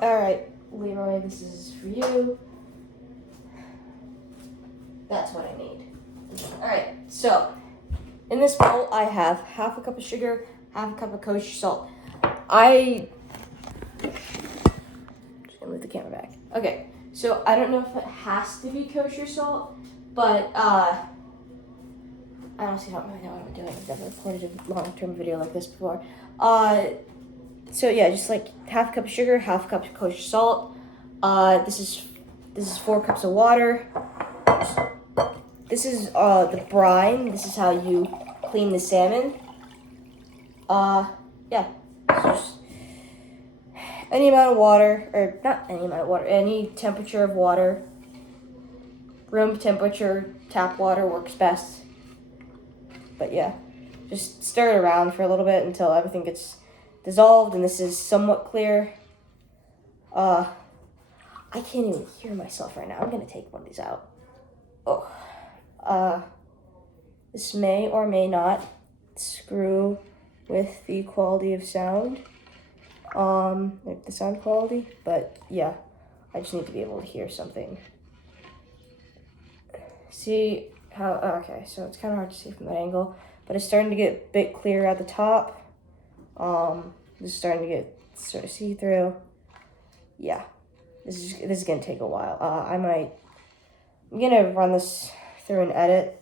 Alright, Leroy, this is for you. That's what I need. Alright, so in this bowl I have half a cup of sugar, half a cup of kosher salt. I'm just gonna move the camera back. Okay, so I don't know if it has to be kosher salt, but I honestly don't really know what I'm doing. I've never recorded a long-term video like this before. So yeah, just like half a cup of sugar, half a cup of kosher salt. This is 4 cups of water. This is the brine. This is how you clean the salmon. Yeah. So just any amount of water, or not any amount of water, any temperature of water. Room temperature, tap water works best. But yeah, just stir it around for a little bit until everything gets dissolved and this is somewhat clear. I can't even hear myself right now. I'm gonna take one of these out. This may or may not screw with the quality of sound, like the sound quality, but yeah, I just need to be able to hear something. See how, okay, so it's kind of hard to see from that angle, but it's starting to get a bit clearer at the top. This is starting to get sort of see-through. Yeah, this is gonna take a while. I'm gonna run this through an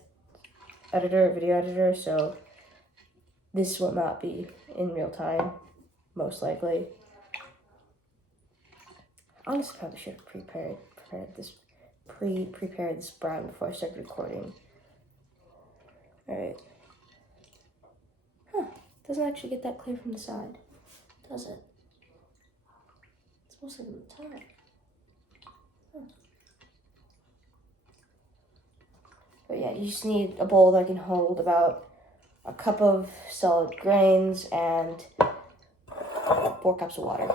video editor, so this will not be in real time, most likely. Honestly, probably should have prepared this brine before I started recording. All right. Huh? Doesn't actually get that clear from the side, does it? It's mostly from the top. Huh. But yeah, you just need a bowl that can hold about a cup of solid grains and 4 cups of water.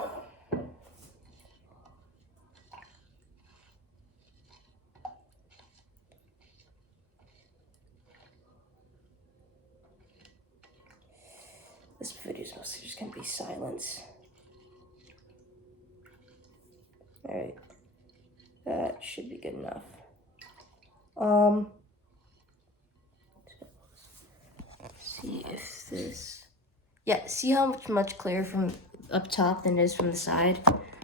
This video is mostly just gonna be silence. All right, that should be good enough. See if this, yeah, see how much clearer from up top than it is from the side?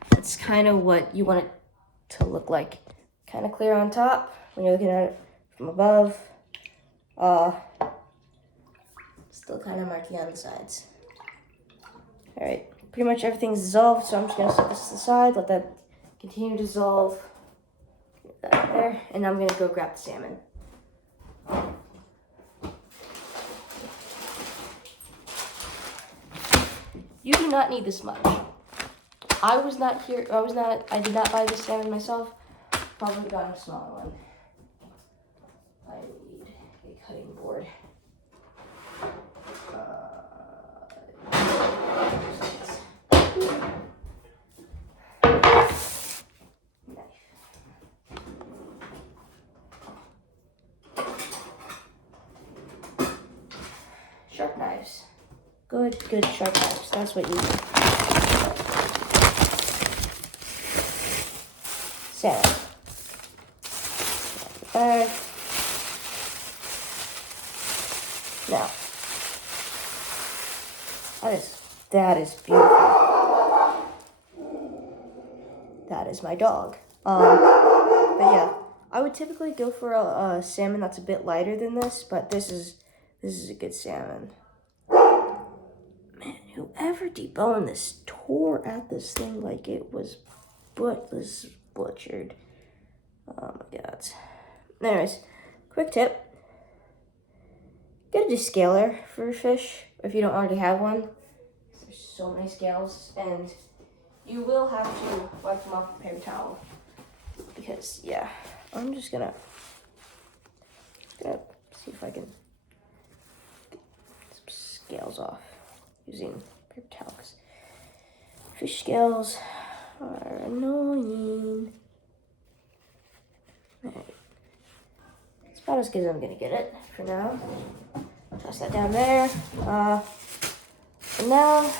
That's kind of what you want it to look like. Kind of clear on top when you're looking at it from above. Still kind of murky on the sides. All right, pretty much everything's dissolved, so I'm just gonna set this to the side, let that continue to dissolve. Get that there, and I'm gonna go grab the salmon. You do not need this much. I did not buy this salmon myself. Probably got a smaller one. I need a cutting board. Sharp knives. Good sharp knives. That's what you need. Salmon. Bag. Now, that is beautiful. That is my dog. But yeah, I would typically go for a salmon that's a bit lighter than this, but this is a good salmon. Man, whoever deboned this tore at this thing like it was butchered. Oh my god. Anyways, quick tip. Get a descaler for fish if you don't already have one. There's so many scales, and you will have to wipe them off with a paper towel. Because, yeah, I'm just gonna see if I can get some scales off using paper towel, because fish scales are annoying. Alright. It's about as good as I'm gonna get it for now. Toss that down there. And now,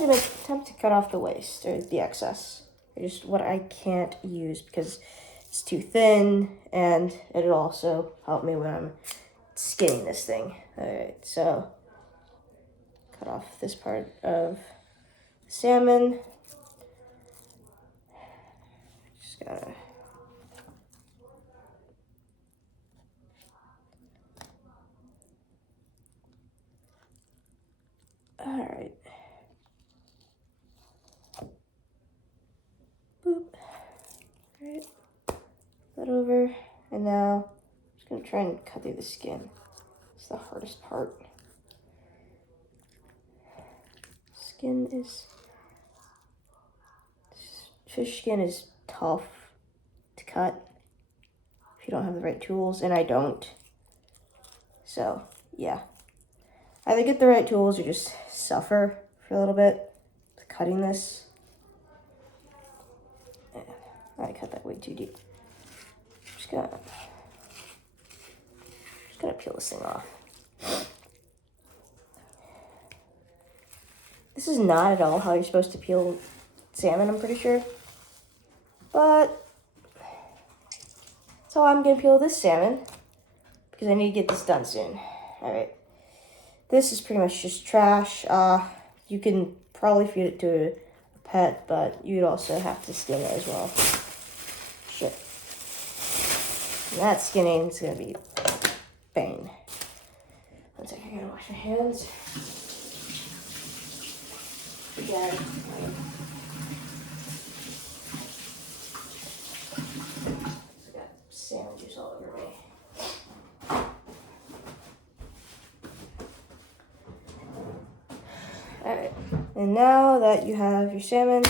time to cut off the waste or the excess. Just what I can't use because it's too thin, and it'll also help me when I'm skinning this thing. Alright, so cut off this part of salmon. Just gotta. Alright. Boop. Alright. That over. And now I'm just gonna try and cut through the skin. It's the hardest part. Fish skin is tough to cut if you don't have the right tools, and I don't. So, yeah. Either get the right tools or just suffer for a little bit with cutting this. Yeah, I cut that way too deep. Just gonna peel this thing off. This is not at all how you're supposed to peel salmon, I'm pretty sure. But that's how I'm gonna peel this salmon because I need to get this done soon. Alright. This is pretty much just trash. You can probably feed it to a pet, but you'd also have to skin it as well. Shit. And that skinning is gonna be bane. One second, I gotta wash my hands. Again. I got salmon juice all over me. Alright, and now that you have your salmon,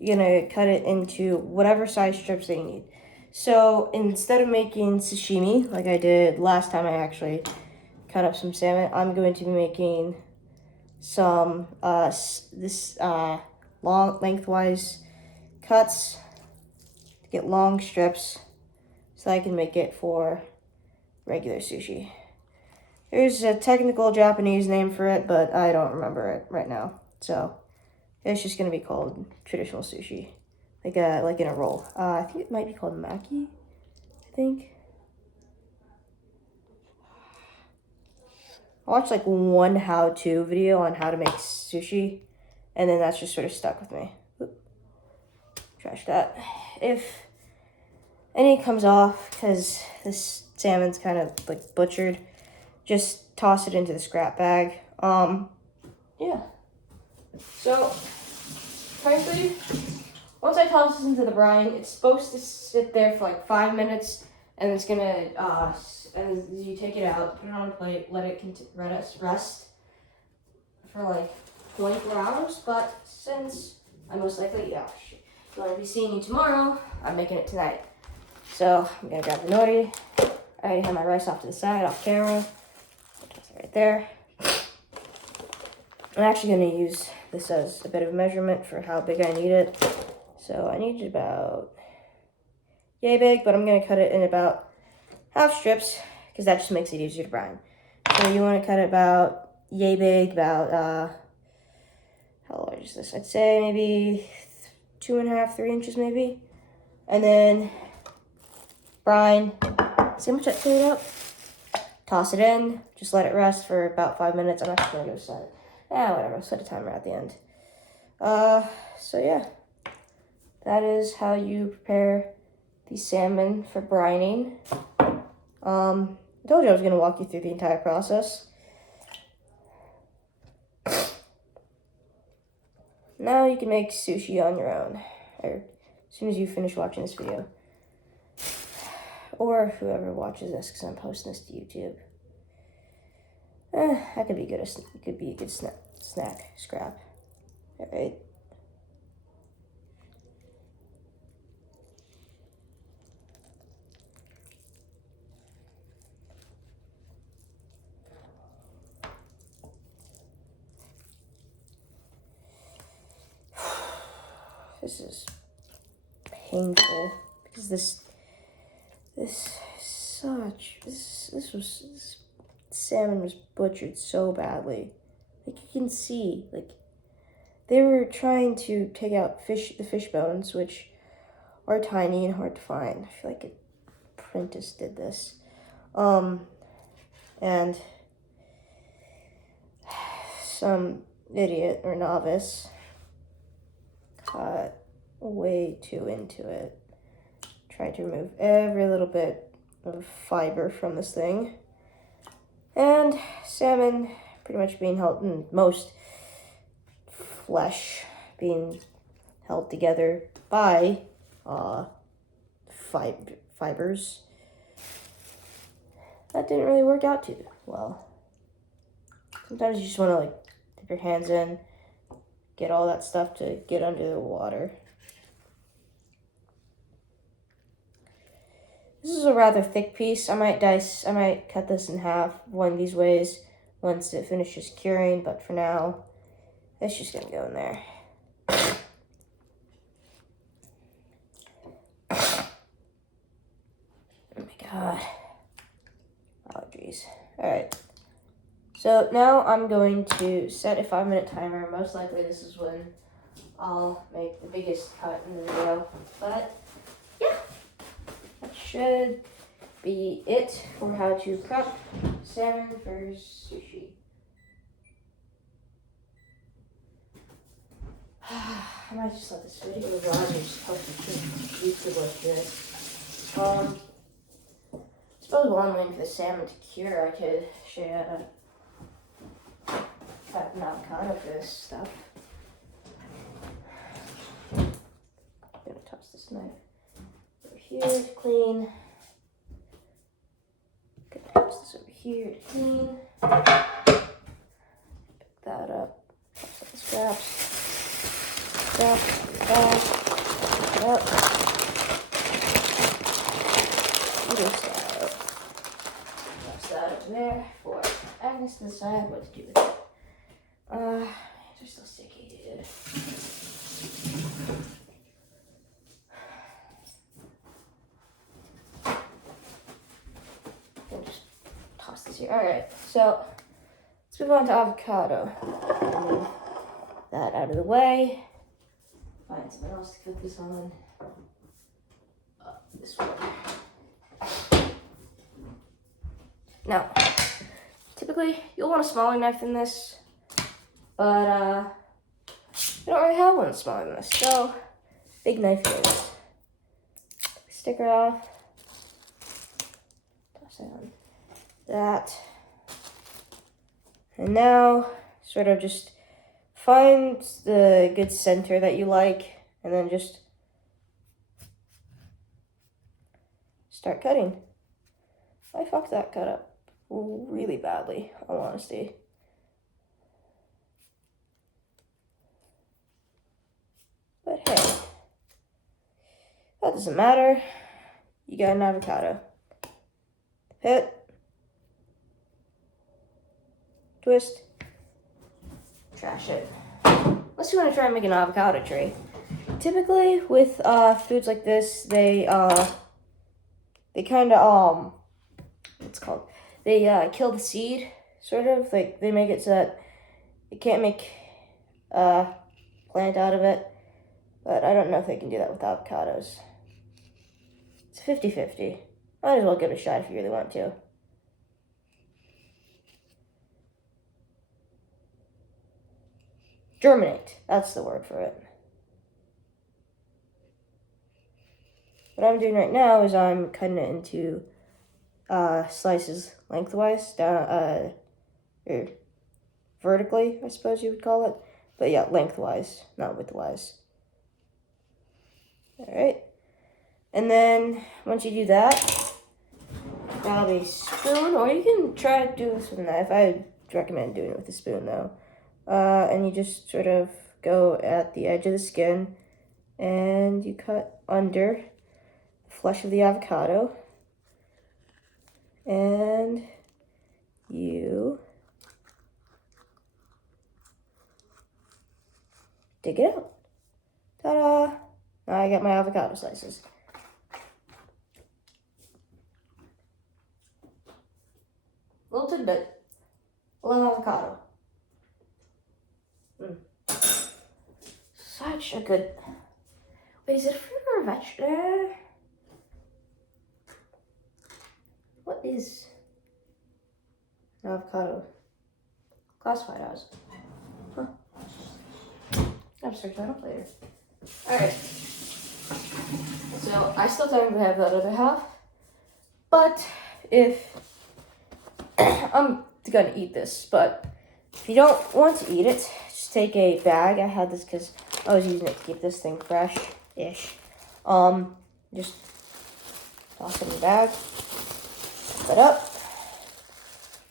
you're gonna cut it into whatever size strips that you need. So instead of making sashimi, like I did last time I actually cut up some salmon, I'm going to be making some long lengthwise cuts to get long strips so I can make it for regular sushi. There's a technical Japanese name for it, but I don't remember it right now. So it's just gonna be called traditional sushi, like in a roll. I think it might be called maki. I think. I watched like one how-to video on how to make sushi, and then that's just sort of stuck with me. Oop. Trash that. If any comes off because this salmon's kind of like butchered, just toss it into the scrap bag. Yeah. So, frankly, once I toss this into the brine, it's supposed to sit there for like 5 minutes, and it's gonna, and you take it out, put it on a plate, let it rest for like 24 hours. But since I most likely, going to be seeing you tomorrow, I'm making it tonight. So, I'm gonna grab the nori. I already have my rice off to the side, off camera. Right there. I'm actually going to use this as a bit of a measurement for how big I need it. So I need it about yay big, but I'm going to cut it in about half strips because that just makes it easier to brine. So you want to cut it about yay big, about, how large is this? I'd say maybe 2.5, 3 inches maybe. And then brine. See how much I cleared up? Toss it in, just let it rest for about 5 minutes. I'm actually gonna go set it. Whatever, I'll set a timer at the end. So yeah, that is how you prepare the salmon for brining. I told you I was gonna walk you through the entire process. Now you can make sushi on your own, or as soon as you finish watching this video. Or whoever watches this, because I'm posting this to YouTube. That could be good. It could be a good snack scrap. All right. This is painful because this salmon was butchered so badly. Like you can see, like they were trying to take out the fish bones, which are tiny and hard to find. I feel like an apprentice did this. And some idiot or novice got way too into it. Tried to remove every little bit of fiber from this thing. And salmon pretty much being held, and most flesh being held together by fibers. That didn't really work out too well. Sometimes you just want to like dip your hands in, get all that stuff to get under the water. This is a rather thick piece. I might cut this in half one of these ways once it finishes curing, but for now, it's just gonna go in there. Oh my god. Allergies. Alright. So now I'm going to set a 5-minute timer. Most likely this is when I'll make the biggest cut in the video. But yeah, that should be it for how to prep salmon for sushi. I might just let this video go on and just help the YouTube look good. I suppose while I'm waiting for the salmon to cure, I could show you how to cut an avocado for this stuff. I'm gonna toss this knife over here to clean. Gonna toss this over here to clean. Pick that up. Toss out the scraps. Toss that over there for Agnes to decide what to do with it. They're still sticky, dude. And just toss this here. Alright, so let's move on to avocado. Move that out of the way. Find something else to put this on. This one. Now, typically you'll want a smaller knife than this, but I don't really have one smaller than this, so big knife it is. Sticker off. Toss it on that. And now, sort of just find the good center that you like, and then just start cutting. I fucked that cut up really badly, in all honesty. But hey, that doesn't matter. You got an avocado. Hit. Twist. Trash it. Unless you want to try and make an avocado tree. Typically, with foods like this, they kind of what's it called? They kill the seed, sort of. Like they make it so that you can't make plant out of it. But I don't know if they can do that with avocados. It's 50-50. Might as well give it a shot if you really want to. Germinate. That's the word for it. What I'm doing right now is I'm cutting it into slices lengthwise, down, or vertically, I suppose you would call it. But yeah, lengthwise, not widthwise. Alright. And then, once you do that, grab a spoon, or you can try to do this with a knife. I recommend doing it with a spoon, though. And you just sort of go at the edge of the skin, and you cut under the flesh of the avocado, and you dig it out. Ta-da! Now I got my avocado slices. Little tidbit. I love avocado. much a good... Wait, is it a fruit or a vegetable? What is an avocado classified as? Huh. I'll search that up later. Alright. So, I still technically have that other half. But, if... I'm gonna eat this, but if you don't want to eat it, just take a bag. I had this because I was using it to keep this thing fresh-ish. Just toss it in the bag. Put up.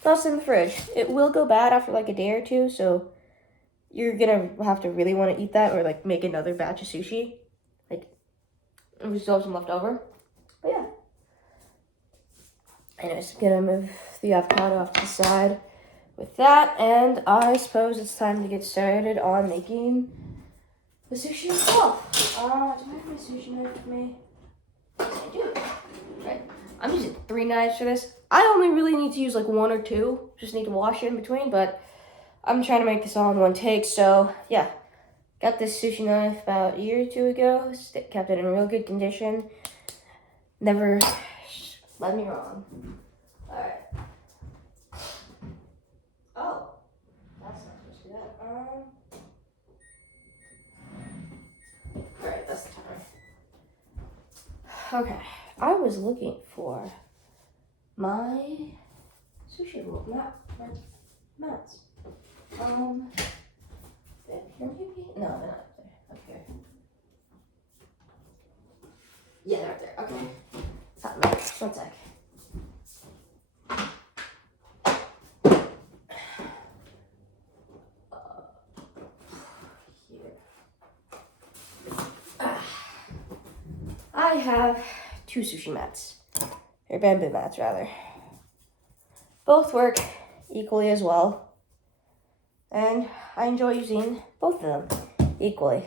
Toss it in the fridge. It will go bad after like a day or two, so you're gonna have to really want to eat that or like make another batch of sushi. Like, we still have some left over. But yeah. Anyways, I'm gonna move the avocado off to the side with that, and I suppose it's time to get started on making the sushi itself. Do I have my sushi knife with me? Yes, I do. Right. I'm using 3 knives for this. I only really need to use like 1 or 2. Just need to wash it in between, but I'm trying to make this all in one take, so yeah. Got this sushi knife about a year or 2 ago. Kept it in real good condition. Never led me wrong. Alright. Oh. That's not supposed to be that. Alright, that's the timer. Okay. I was looking for my sushi roll mats. Here maybe? No, they're not up there. Up here. Yeah, they're up there. Okay. Found them. 1 sec. Here. I have 2 sushi mats. Or bamboo mats, rather. Both work equally as well. And I enjoy using both of them equally.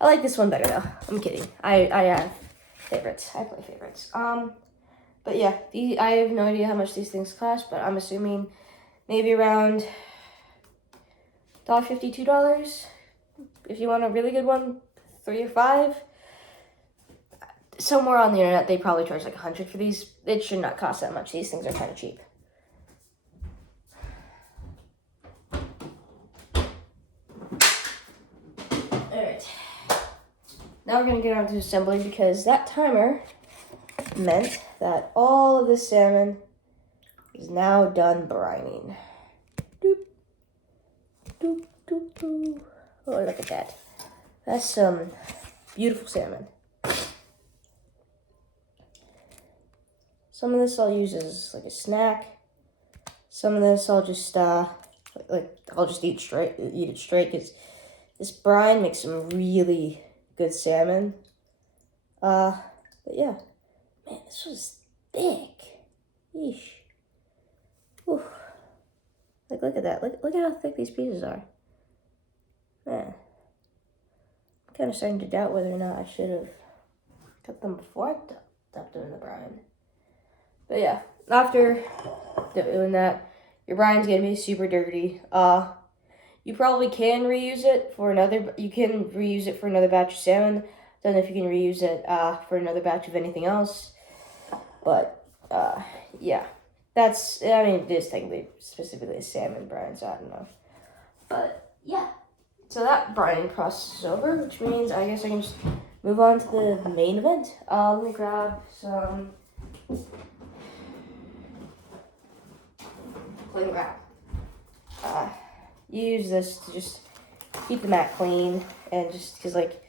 I like this one better though. I'm kidding. I have favorites. I play favorites. But yeah, I have no idea how much these things cost, but I'm assuming maybe around $1.50, $2. If you want a really good one, 3 or 5. Somewhere on the internet, they probably charge like $100 for these. It should not cost that much. These things are kind of cheap. Alright. Now we're going to get on to assembly because that timer meant that all of this salmon is now done brining. Doop. Doop, doop, doop. Oh, look at that. That's some beautiful salmon. Some of this I'll use as like a snack. Some of this I'll just I'll just eat it straight because this brine makes some really good salmon. But yeah, man, this was thick. Yeesh. Oof. Like, look at that. Look at how thick these pieces are. Man, I'm kind of starting to doubt whether or not I should have cut them before I dumped them in the brine. But yeah, after doing that, your brine's gonna be super dirty. You probably can reuse it for another. You can reuse it for another batch of salmon. Don't know if you can reuse it for another batch of anything else. But yeah, that's. I mean, it is technically specifically a salmon brine, so I don't know. But yeah, so that brining process is over, which means I guess I can just move on to the main event. Let me grab some. Cling wrap. Use this to just keep the mat clean, and just because like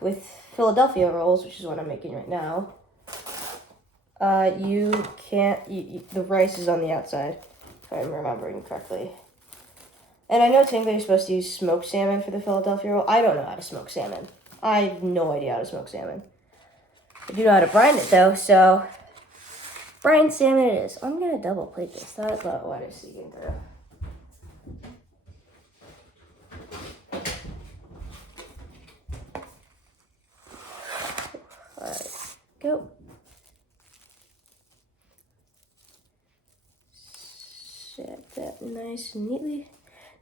with Philadelphia rolls, which is what I'm making right now, you can't the rice is on the outside, if I'm remembering correctly. And I know technically you're supposed to use smoked salmon for the Philadelphia roll. I don't know how to smoke salmon. I have no idea how to smoke salmon. I do know how to brine it though, so brine salmon it is. I'm gonna double plate this. That's not what I was seeking through. Alright, go. Set that nice and neatly.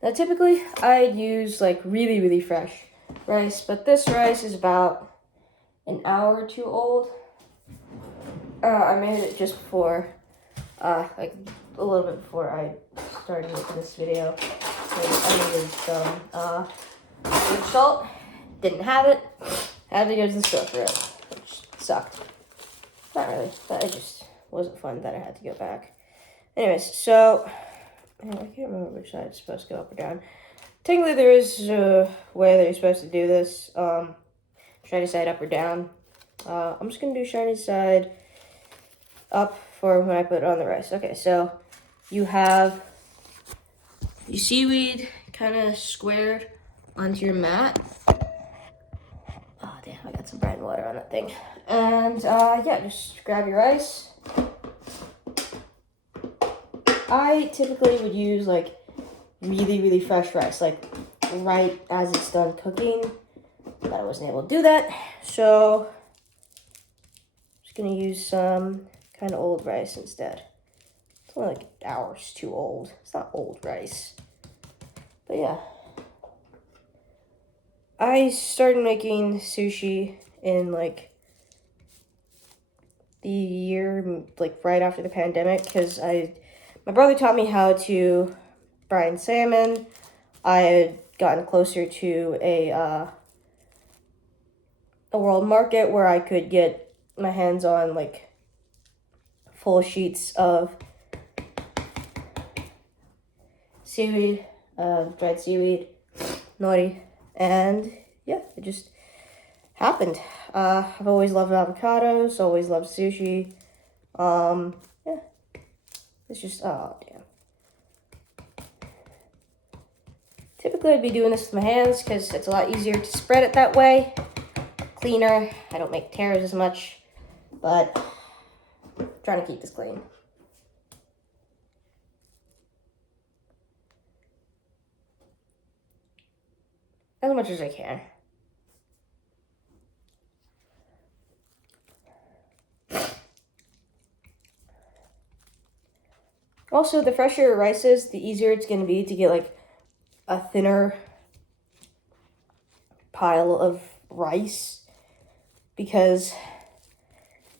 Now typically I'd use like really, really fresh rice, but this rice is about an hour or two old. I made it just before, like a little bit before I started making this video. So I needed some beef salt. Didn't have it. Had to go to the store for it, which sucked. Not really, but it just wasn't fun that I had to go back. Anyways, so I can't remember which side it's supposed to go up or down. Technically, there is a way that you're supposed to do this. Shiny side up or down. I'm just gonna do shiny side up for when I put it on the rice. Okay, so you have your seaweed kind of squared onto your mat. Oh damn, I got some brine water on that thing. And yeah, just grab your rice. I typically would use like really, really fresh rice, like right as it's done cooking, but I wasn't able to do that. So I'm just gonna use some kind of old rice instead. It's only like hours too old. It's not old rice, but yeah. I started making sushi in like the year, like right after the pandemic, because my brother taught me how to brine salmon. I had gotten closer to a world market where I could get my hands on like full sheets of seaweed, dried seaweed, nori, and yeah, it just happened. I've always loved avocados, always loved sushi. Yeah, it's just, oh damn. Typically I'd be doing this with my hands because it's a lot easier to spread it that way. Cleaner, I don't make tears as much, but I'm trying to keep this clean. As much as I can. Also, the fresher your rice is, the easier it's going to be to get like a thinner pile of rice, because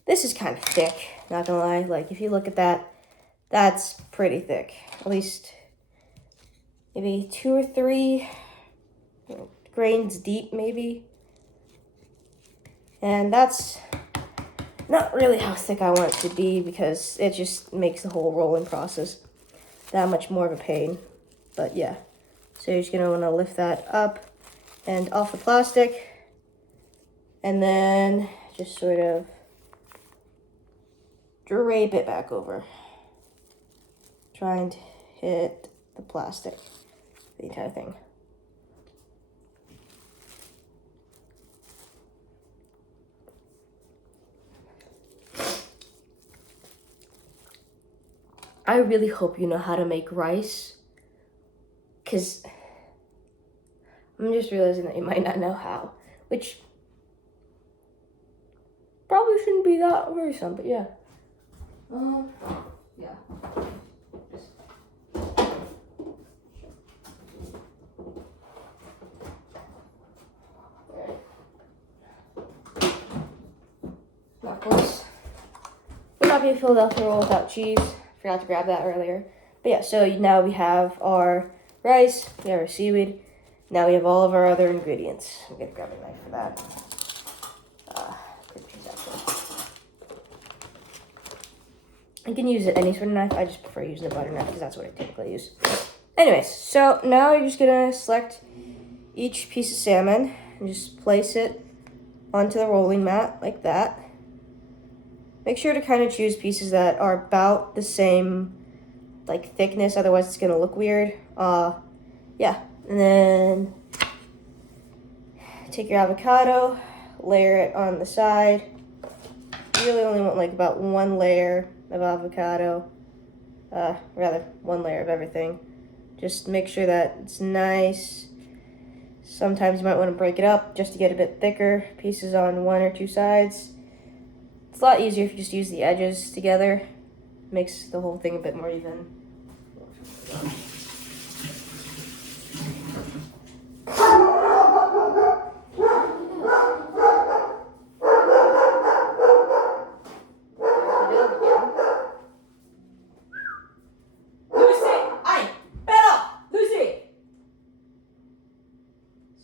this is kind of thick, not gonna lie. Like if you look at that, that's pretty thick. At least maybe 2 or 3 grains deep maybe. And that's not really how thick I want it to be, because it just makes the whole rolling process that much more of a pain. But yeah, so you're just gonna wanna lift that up and off the plastic, and then just sort of drape it back over. Trying to hit the plastic, the entire thing. I really hope you know how to make rice, because I'm just realizing that you might not know how, which probably shouldn't be that worrisome, but yeah. Yeah. Of course, would not be a Philadelphia roll without cheese. Forgot to grab that earlier. But yeah, so now we have our rice, we have our seaweed. Now we have all of our other ingredients. I'm gonna grab a knife for that. You can use any sort of knife. I just prefer using a butter knife because that's what I typically use. Anyways, so now you're just gonna select each piece of salmon and just place it onto the rolling mat like that. Make sure to kind of choose pieces that are about the same like thickness, otherwise it's gonna look weird. Yeah, and then take your avocado, layer it on the side. You really only want like about 1 layer of avocado, rather 1 layer of everything. Just make sure that it's nice. Sometimes you might want to break it up just to get a bit thicker pieces on 1 or 2 sides. It's a lot easier if you just use the edges together. Makes the whole thing a bit more even.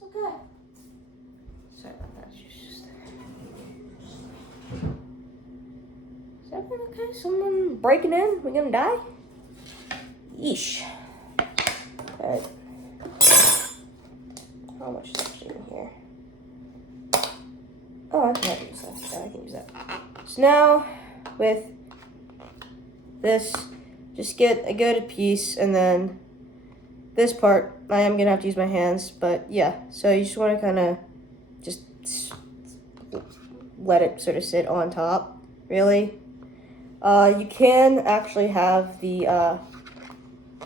okay. Sorry about that. Just... Is everything okay? Someone breaking in? We gonna die? Yeesh. Alright. How much is actually in here? Oh, I can use that. Yeah, I can use that. So now, with this, just get a good piece, and then this part, I am gonna have to use my hands, but yeah. So you just want to kind of just let it sort of sit on top, really. You can actually have the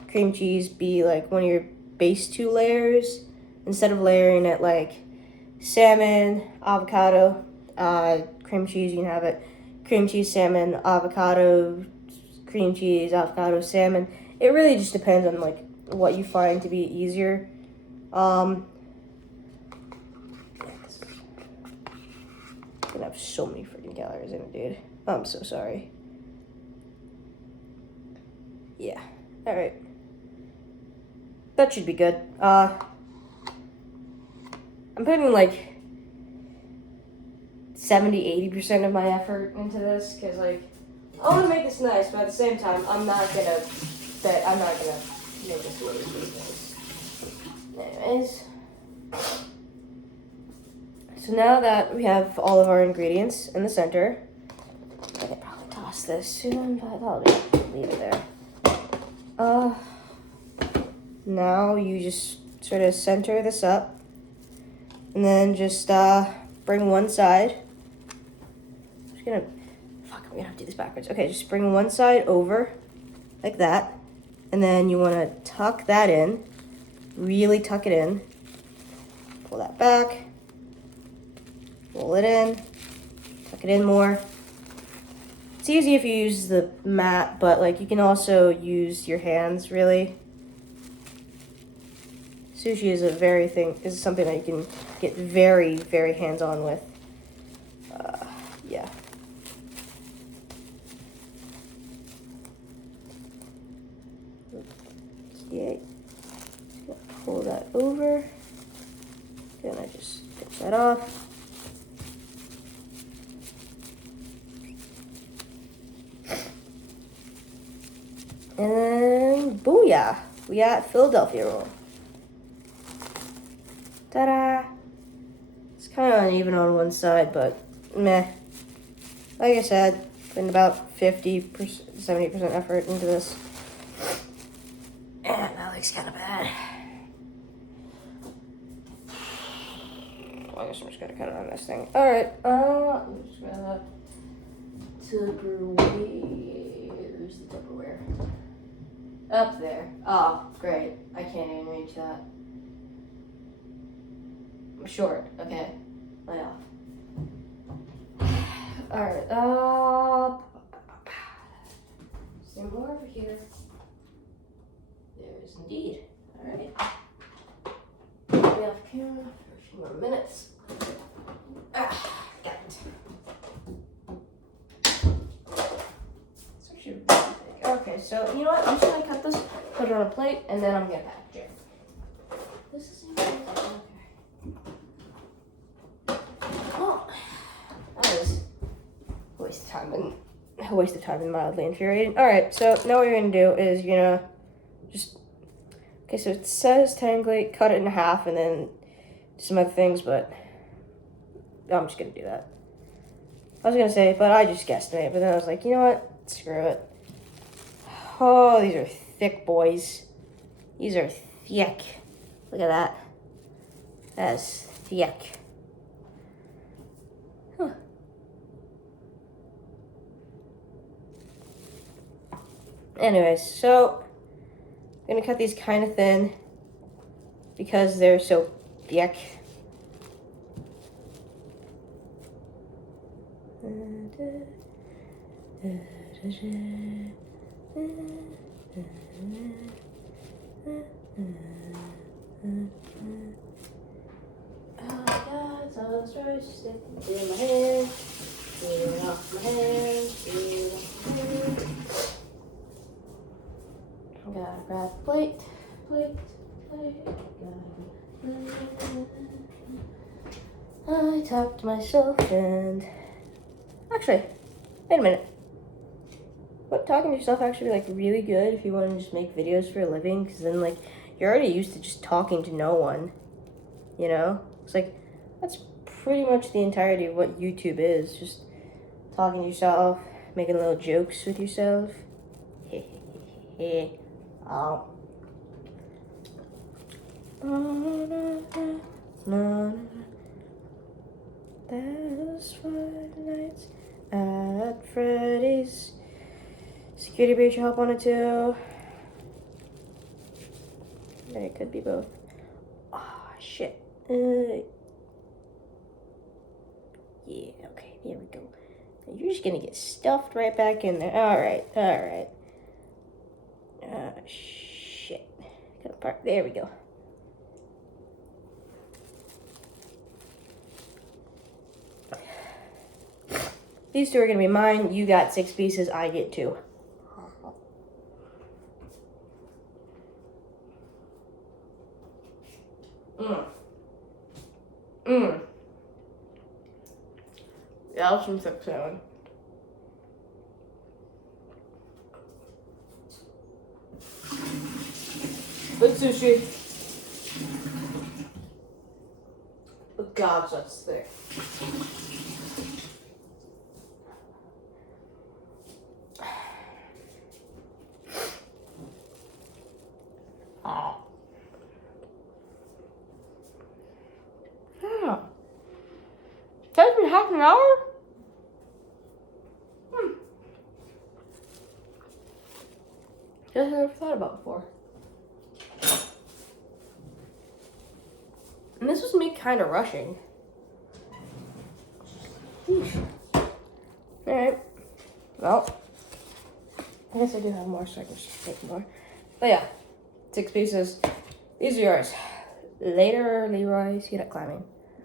cream cheese be like one of your base 2 layers instead of layering it like salmon, avocado, cream cheese. You can have it cream cheese, salmon, avocado, cream cheese, avocado, salmon. It really just depends on like what you find to be easier. I'm gonna have so many freaking calories in it, dude. I'm so sorry. Yeah. All right. That should be good. I'm putting like 70-80% of my effort into this because like I want to make this nice, but at the same time I'm not gonna make this way too nice. Anyways, so now that we have all of our ingredients in the center, I could probably toss this soon, but I'll leave it there. Now you just sort of center this up, and then just bring one side. I'm gonna have to do this backwards. Okay, just bring one side over, like that, and then you want to tuck that in, really tuck it in. Pull that back, roll it in, tuck it in more. It's easy if you use the mat, but like you can also use your hands, really. Sushi is something that you can get very, very hands-on with. Yeah. Okay. Pull that over. Then I just take that off. And then, booyah! We got Philadelphia roll. Ta-da! It's kind of uneven on one side, but meh. Like I said, putting about 50%, 70% effort into this. And that looks kind of bad. Well, I guess I'm just gonna cut it on this thing. Alright, I'm just gonna Tupperware. Where's the Tupperware? Up there. Oh, great. I can't even reach that. I'm short. Okay. Lay off. Alright, some more over here. There is indeed. Alright. Be off camera for a few more minutes. Got it. Okay, so you know what? I'm just gonna cut this, put it on a plate, and then I'm gonna package it. This is okay. Well, that was a waste of time and mildly infuriating. All right, so now what you're gonna do is you're gonna just so it says technically cut it in half and then do some other things, but I'm just gonna do that. I was gonna say, but I just guesstimated, but then I was like, you know what? Screw it. Oh, these are thick boys. These are thick. Look at that. That's thick. Huh. Anyways, so I'm gonna cut these kind of thin because they're so thick. Oh God, sauce rice sticking in my hand, getting off my hand, getting off my hand. Gotta grab plate. talk to myself and... Actually, wait a minute. Wouldn't talking to yourself actually be like really good if you want to just make videos for a living? Because then like you're already used to just talking to no one, you know? It's like that's pretty much the entirety of what YouTube is, just talking to yourself, making little jokes with yourself. Oh. Those 5 nights at Freddy's. Security breach, help wanted to. Yeah, it could be both. Oh, shit. Yeah, okay, there we go. You're just gonna get stuffed right back in there. Alright. Shit. Gotta park. There we go. These 2 are gonna be mine. You got 6 pieces, I get 2. Yeah, that's some thick salmon. Good sushi. Oh gosh, that's thick. Yeah. Takes me half an hour? Just I never thought about before. And this was me kind of rushing. Alright. Well, I guess I do have more, so I can just take more. But yeah, 6 pieces. These are yours. Later, Leroy. See you at climbing.